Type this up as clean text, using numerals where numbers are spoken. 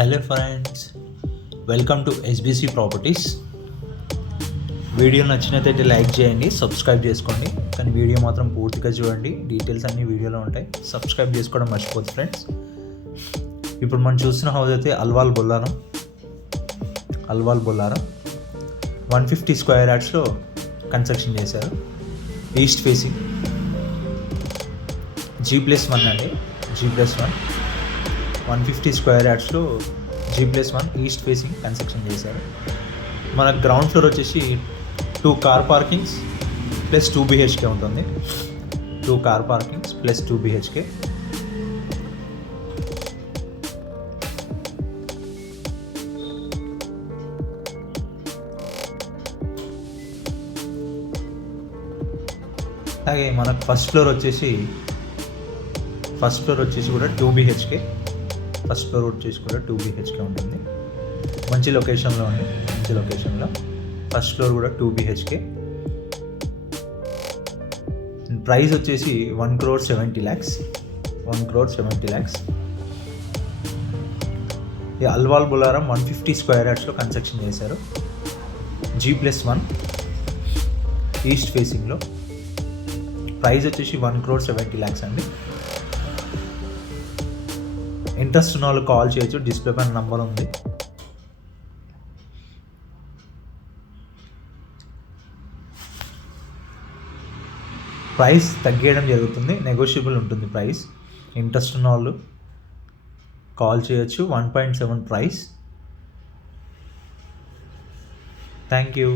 Hello friends, welcome to SBC properties. Video నచ్చినట్లయితే లైక్ చేయండి, సబ్స్క్రైబ్ చేసుకోండి. కానీ వీడియో మాత్రం పూర్తిగా చూడండి, డీటెయిల్స్ అన్నీ వీడియోలో ఉంటాయి. సబ్స్క్రైబ్ చేసుకోవడం మర్చిపోద్దు ఫ్రెండ్స్. ఇప్పుడు మనం చూస్తున్న హౌస్ అయితే అల్వాల్ బొల్లారం 150 స్క్వేర్ యార్డ్స్లో కన్స్ట్రక్షన్ చేశారు. ఈస్ట్ ఫేసింగ్ G+1 అండి, G+1 150 స్క్వేర్ యార్డ్స్లో G+1 ఈస్ట్ ఫేసింగ్ కన్స్ట్రక్షన్ చేశారు. మన గ్రౌండ్ ఫ్లోర్ వచ్చేసి 2 కార్ పార్కింగ్స్ ప్లస్ 2 BHK ఉంటుంది. 2 కార్ పార్కింగ్స్ ప్లస్ 2 BHK. అలాగే మనకు ఫస్ట్ ఫ్లోర్ వచ్చేసి కూడా 2 BHK. ఫస్ట్ ఫ్లోర్ వచ్చేసి కూడా 2 BHK ఉంటుంది. మంచి లొకేషన్లో ఉంది, మంచి లొకేషన్లో ఫస్ట్ ఫ్లోర్ కూడా 2 BHK. ప్రైస్ వచ్చేసి 1,70,00,000. ఈ అల్వాల్ బొల్లారం 150 స్క్వేర్ యార్డ్స్లో కన్స్ట్రక్షన్ చేశారు. G+1 ఈస్ట్ ఫేసింగ్లో. ప్రైస్ వచ్చేసి 1,70,00,000 అండి. ఇంట్రెస్ట్ ఉన్న వాళ్ళు కాల్ చేయొచ్చు, డిస్ప్లే పైన నంబర్ ఉంది. ప్రైస్ తగ్గేయడం జరుగుతుంది, నెగోషియబుల్ ఉంటుంది ప్రైస్. ఇంట్రెస్ట్ ఉన్న వాళ్ళు కాల్ చేయొచ్చు. 1.7 ప్రైస్. Thank you.